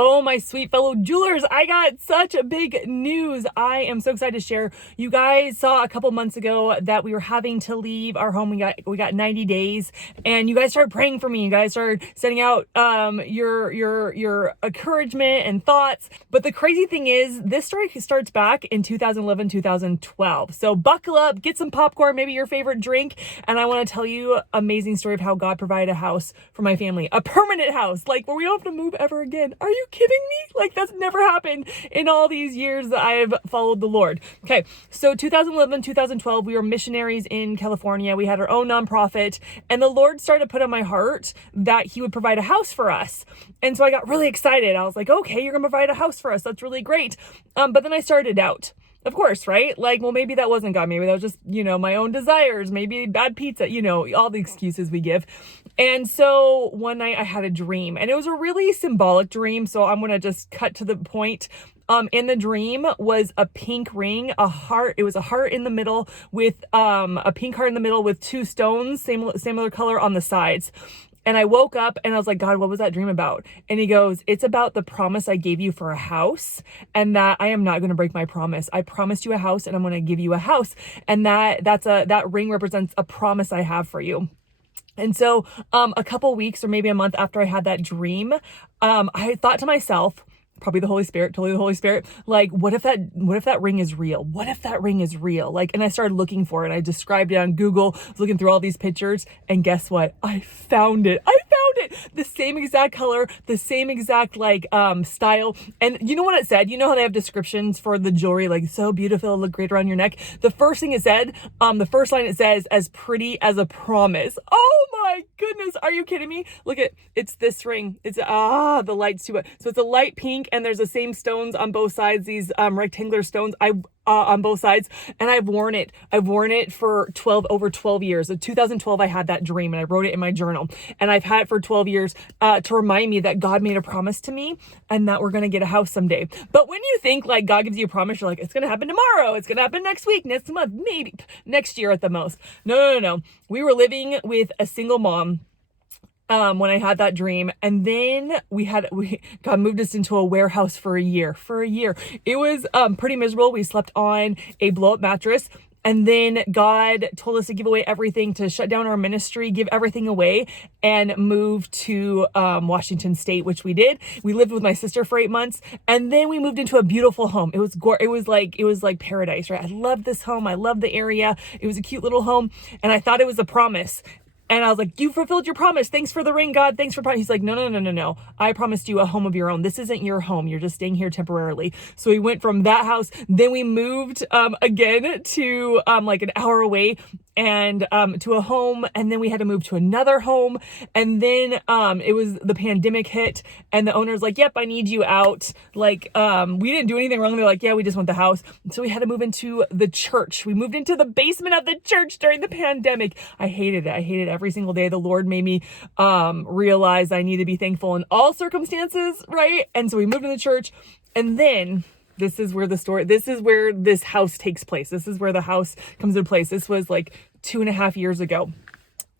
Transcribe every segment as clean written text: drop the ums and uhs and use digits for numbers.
Oh, my sweet fellow jewelers, I got such a big news. I am so excited to share. You guys saw a couple months ago that we were having to leave our home. We got 90 days, and you guys started praying for me. You guys started sending out your encouragement and thoughts. But the crazy thing is, this story starts back in 2011, 2012. So buckle up, get some popcorn, maybe your favorite drink, and I want to tell you an amazing story of how God provided a house for my family, a permanent house, like where we don't have to move ever again. Are you kidding me? Like, that's never happened in all these years that I've followed the Lord. Okay, so 2011, 2012, we were missionaries in California. We had our own nonprofit, and the Lord started to put on my heart that He would provide a house for us. And so I got really excited. I was like, okay, you're gonna provide a house for us. That's really great. But then I started to doubt. Of course, right? Like, well, maybe that wasn't God. Maybe that was just, my own desires, maybe bad pizza, all the excuses we give. And so one night I had a dream, and it was a really symbolic dream. So I'm going to just cut to the point. In the dream was a pink ring, a heart. It was a heart in the middle with, a pink heart in the middle with two stones, similar color on the sides. And I woke up and I was like, God, what was that dream about? And He goes, it's about the promise I gave you for a house, and that I am not going to break my promise. I promised you a house, and I'm going to give you a house. And that ring represents a promise I have for you. And so, a couple weeks or maybe a month after I had that dream, I thought to myself, probably the Holy Spirit, totally the Holy Spirit, like, what if that ring is real? What if that ring is real? Like, and I started looking for it. I described it on Google, looking through all these pictures, and guess what? I found it. The same exact color, the same exact style. And you know what it said? You know how they have descriptions for the jewelry, like, so beautiful, look great around your neck. The first thing it said, the first line it says, as pretty as a promise. Oh my goodness. Are you kidding me? Look it's this ring. It's, the light's too much. So it's a light pink, and there's the same stones on both sides, these rectangular stones on both sides, and I've worn it. I've worn it for over 12 years. In 2012, I had that dream, and I wrote it in my journal, and I've had it for 12 years to remind me that God made a promise to me, and that we're going to get a house someday. But when you think like God gives you a promise, you're like, it's going to happen tomorrow. It's going to happen next week, next month, maybe next year at the most. No. We were living with a single mom when I had that dream. And then God moved us into a warehouse for a year. It was pretty miserable. We slept on a blow up mattress. And then God told us to give away everything, to shut down our ministry, give everything away, and move to Washington State, which we did. We lived with my sister for 8 months, and then we moved into a beautiful home. It was like paradise, right? I loved this home. I loved the area. It was a cute little home, and I thought it was a promise. And I was like, you fulfilled your promise. Thanks for the ring, God. Thanks for promise. He's like, no. I promised you a home of your own. This isn't your home. You're just staying here temporarily. So we went from that house. Then we moved again to like an hour away, and to a home. And then we had to move to another home. And then it was the pandemic hit, and the owner's like, yep, I need you out. Like, we didn't do anything wrong. They're like, yeah, we just want the house. So we had to move into the church. We moved into the basement of the church during the pandemic. I hated it every single day. The Lord made me realize I need to be thankful in all circumstances, right? And so we moved in the church, and then this is where this house takes place. This is where the house comes into place. This was like 2.5 years ago.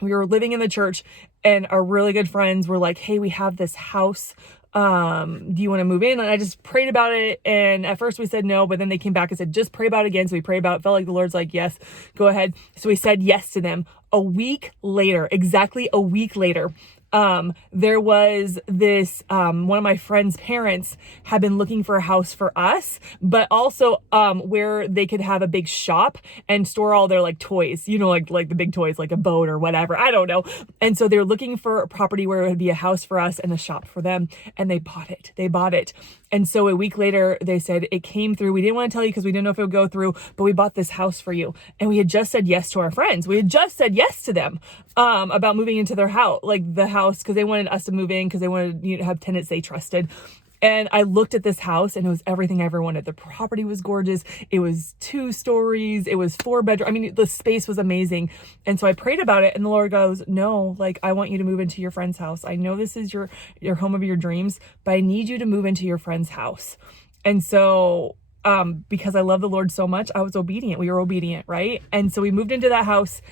We were living in the church, and our really good friends were like, hey, we have this house. Do you want to move in? And I just prayed about it. And at first we said no, but then they came back and said, just pray about it again. So we prayed about it. Felt like the Lord's like, yes, go ahead. So we said yes to them. Exactly a week later, there was this, one of my friend's parents had been looking for a house for us, but also, where they could have a big shop and store all their like toys, like the big toys, like a boat or whatever. I don't know. And so they were looking for a property where it would be a house for us and a shop for them. And they bought it. And so a week later, they said it came through. We didn't want to tell you because we didn't know if it would go through, but we bought this house for you. And we had just said yes to our friends. We had just said yes to them, about moving into their house, like the house, because they wanted us to move in, because they wanted to have tenants they trusted. And I looked at this house, and it was everything I ever wanted. The property was gorgeous. It was 2 stories. It was 4 bedrooms. I mean, the space was amazing. And so I prayed about it, and the Lord goes, no, like, I want you to move into your friend's house. I know this is your home of your dreams, but I need you to move into your friend's house. And so, because I love the Lord so much, I was obedient. We were obedient, right? And so we moved into that house,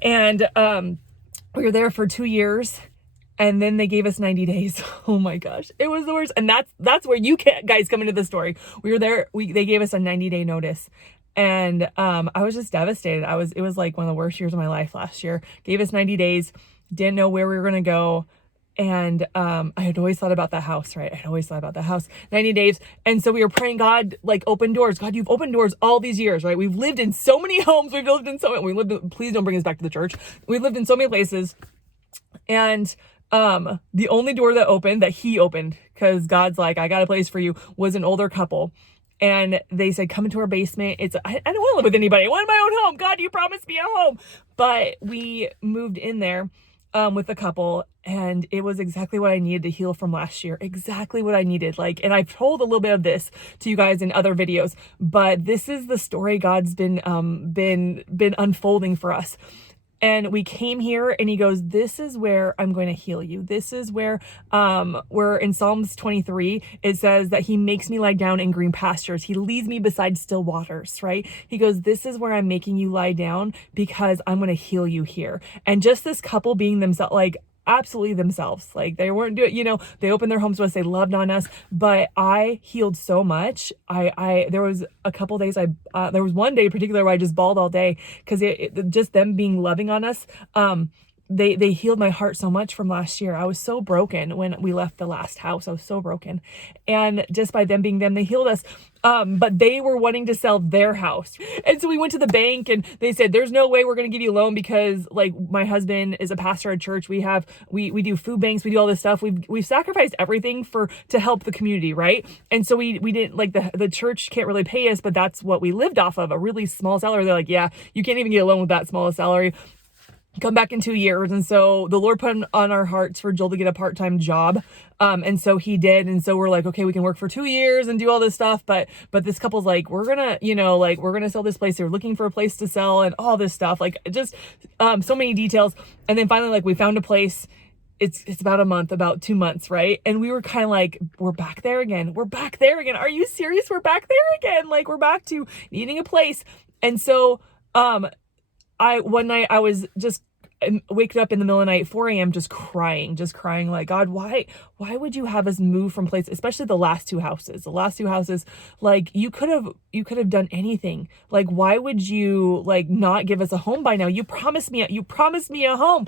and we were there for 2 years. And then they gave us 90 days. Oh my gosh, it was the worst. And that's where you guys come into the story. We were there. They gave us a 90-day notice, and I was just devastated. It was like one of the worst years of my life last year. Gave us 90 days. Didn't know where we were gonna go. And I had always thought about that house, right? I had always thought about that house. 90 days. And so we were praying, God, like, open doors. God, you've opened doors all these years, right? We've lived in so many homes. We've lived in please don't bring us back to the church. We lived in so many places. And the only door that opened, that he opened, because God's like, I got a place for you, was an older couple. And they said, come into our basement. I don't want to live with anybody. I want my own home. God, you promised me a home. But we moved in there with a couple, and it was exactly what I needed to heal from last year. Exactly what I needed. And I've told a little bit of this to you guys in other videos, but this is the story God's been unfolding for us. And we came here, and he goes, this is where I'm going to heal you. This is where we're in Psalms 23. It says that he makes me lie down in green pastures. He leads me beside still waters, right? He goes, this is where I'm making you lie down because I'm going to heal you here. And just this couple being themselves, like, absolutely themselves. Like, they weren't doing, they opened their homes to us, they loved on us, but I healed so much. There was a couple days, there was one day in particular where I just bawled all day, because just them being loving on us. They healed my heart so much from last year. I was so broken when we left the last house. I was so broken. And just by them being them, they healed us. But they were wanting to sell their house. And so we went to the bank, and they said, there's no way we're going to give you a loan, because, like, my husband is a pastor at church. We do food banks. We do all this stuff. We've sacrificed everything to help the community. Right. And so we didn't, like, the church can't really pay us, but that's what we lived off of, a really small salary. They're like, yeah, you can't even get a loan with that small a salary. Come back in 2 years. And so the Lord put on our hearts for Joel to get a part-time job. And so he did. And so we're like, okay, we can work for 2 years and do all this stuff. But this couple's like, we're gonna sell this place. They're looking for a place to sell and all this stuff. Like, just so many details. And then finally, like, we found a place. It's about 2 months, right? And we were kind of like, we're back there again. We're back there again. Are you serious? We're back there again. Like, we're back to needing a place. And so one night I was just waking up in the middle of the night, 4 a.m., just crying, like, God, why would you have us move from place, especially the last two houses, like, you could have done anything. Like, why would you, like, not give us a home by now? You promised me a home.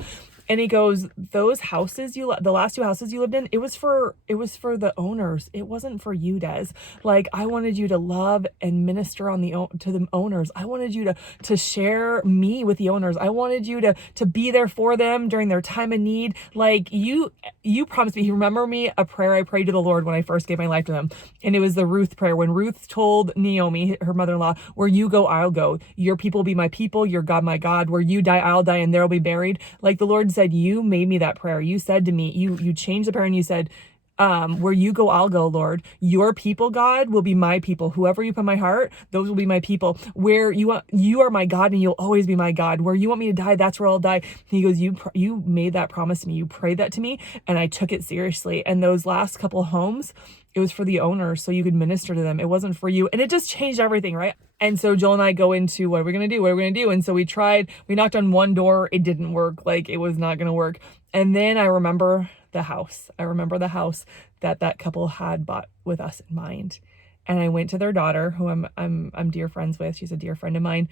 And he goes, those houses the last two houses you lived in, it was for the owners. It wasn't for you, Des. Like, I wanted you to love and minister to the owners. I wanted you to share me with the owners. I wanted you to be there for them during their time of need. Like, you promised me. You remember me, a prayer I prayed to the Lord when I first gave my life to him. And it was the Ruth prayer. When Ruth told Naomi, her mother-in-law, where you go, I'll go. Your people be my people. Your God, my God. Where you die, I'll die, and there will be buried. Like, the Lord said, you made me that prayer. You said to me, you changed the prayer, and you said, where you go, I'll go, Lord. Your people, God, will be my people. Whoever you put in my heart, those will be my people. Where you are my God, and you'll always be my God. Where you want me to die, that's where I'll die. He goes, you made that promise to me. You prayed that to me, and I took it seriously. And those last couple homes, it was for the owners, so you could minister to them. It wasn't for you. And it just changed everything, right? And so Joel and I go into, what are we going to do? And so we knocked on one door. It didn't work. Like, it was not going to work. And then I remember the house that couple had bought with us in mind. And I went to their daughter, who I'm dear friends with. She's a dear friend of mine.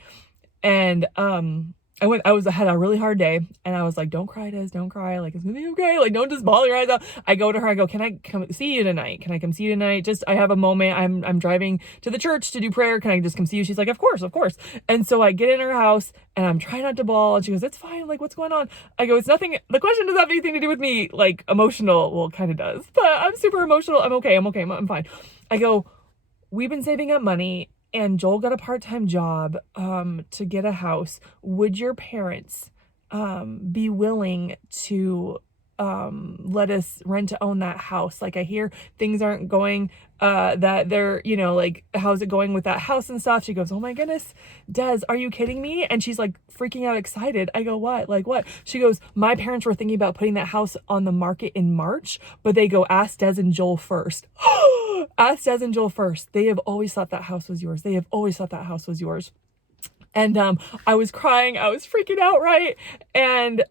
And I had a really hard day, and I was like, don't cry, Des, don't cry. Like, it's gonna be okay. Like, don't just bawl your eyes out. I go to her, I go, can I come see you tonight? Just, I have a moment. I'm driving to the church to do prayer. Can I just come see you? She's like, of course. And so I get in her house, and I'm trying not to bawl. And she goes, it's fine. Like, what's going on? I go, it's nothing. The question doesn't have anything to do with me, like, emotional. Well, it kind of does, but I'm super emotional. I'm okay. I'm fine. I go, we've been saving up money, and Joel got a part-time job to get a house. Would your parents be willing to let us rent to own that house? Like, I hear things aren't going that they're, like, how's it going with that house and stuff? She goes, oh my goodness, Des, are you kidding me? And she's like freaking out excited. I go, what? Like, what? She goes, my parents were thinking about putting that house on the market in March, but they go, ask Des and Joel first. Ask Des and Joel first. They have always thought that house was yours. And I was crying. I was freaking out, right? And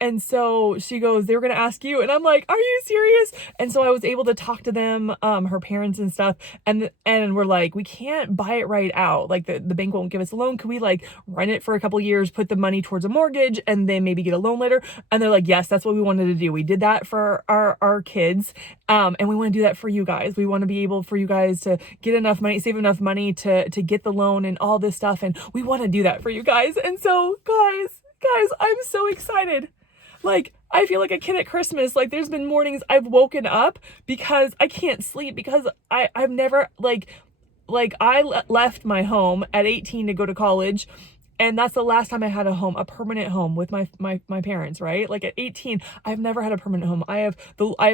And so she goes, they were going to ask you. And I'm like, are you serious? And so I was able to talk to them, her parents and stuff. And we're like, we can't buy it right out. Like the bank won't give us a loan. Can we like rent it for a couple years, put the money towards a mortgage, and then maybe get a loan later? And they're like, yes, that's what we wanted to do. We did that for our kids. And we want to do that for you guys. We want to be able for you guys to get enough money, save enough money to get the loan and all this stuff. And we want to do that for you guys. And so guys, I'm so excited. Like, I feel like a kid at Christmas. Like, there's been mornings I've woken up because I can't sleep because I've never, left my home at 18 to go to college. And that's the last time I had a permanent home with my parents, right? Like at 18, I've never had a permanent home. I have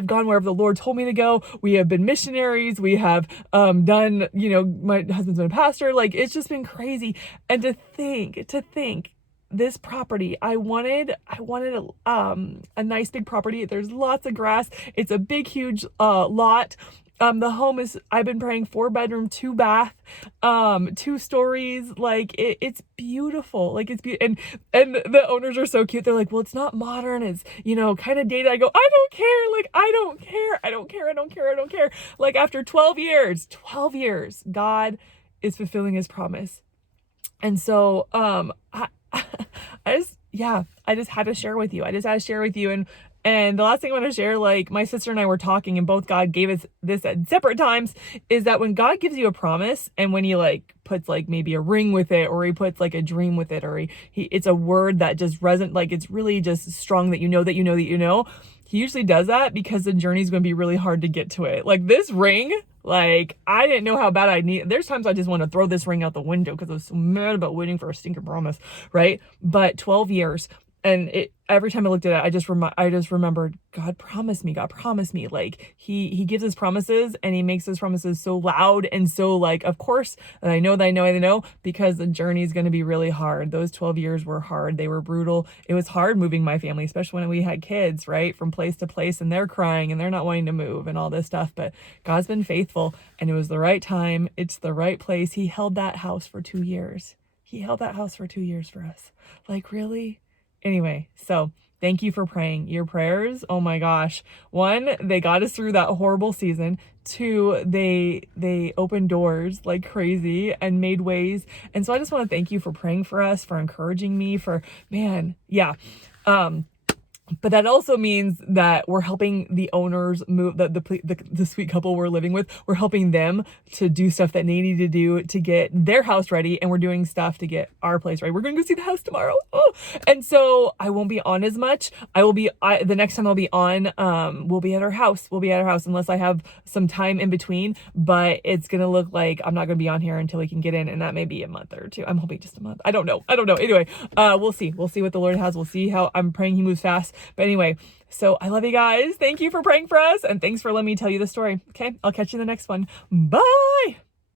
gone wherever the Lord told me to go. We have been missionaries. We have done, my husband's been a pastor. Like, it's just been crazy. And to think this property, I wanted a nice big property. There's lots of grass. It's a big, huge lot. The home is, I've been praying 4-bedroom, 2-bath, 2 stories. Like it's beautiful. Like it's beautiful. And the owners are so cute. They're like, well, it's not modern. It's, kind of dated. I go, I don't care. Like, I don't care. Like after 12 years, God is fulfilling his promise. And so, I just had to share with you. And the last thing I want to share, like my sister and I were talking, and both God gave us this at separate times, is that when God gives you a promise, and when he like puts like maybe a ring with it, or he puts like a dream with it, or it's a word that just resonates, like it's really just strong that you know. He usually does that because the journey is going to be really hard to get to it. Like this ring, like I didn't know how bad I need. There's times I just want to throw this ring out the window because I was so mad about waiting for a stinking promise, right? But 12 years. And every time I looked at it, I just remembered, God promised me. Like he gives his promises, and he makes his promises so loud and so like, of course, and I know because the journey is going to be really hard. Those 12 years were hard. They were brutal. It was hard moving my family, especially when we had kids, right? From place to place, and they're crying and they're not wanting to move and all this stuff. But God's been faithful, and it was the right time. It's the right place. He held that house for 2 years. For us. Like, really? Anyway, so thank you for praying. Your prayers, oh my gosh. 1, they got us through that horrible season. 2, they opened doors like crazy and made ways. And so I just want to thank you for praying for us, for encouraging me, but that also means that we're helping the owners move, the sweet couple we're living with. We're helping them to do stuff that they need to do to get their house ready, and we're doing stuff to get our place ready. We're going to go see the house tomorrow. Oh. And so I won't be on as much. The next time I'll be on, we'll be at our house. Unless I have some time in between, but it's going to look like I'm not going to be on here until we can get in, and that may be a month or 2. I'm hoping just a month. I don't know. Anyway, we'll see what the Lord has. We'll see how I'm praying he moves fast. But anyway, so I love you guys. Thank you for praying for us, and thanks for letting me tell you the story. Okay, I'll catch you in the next one. Bye.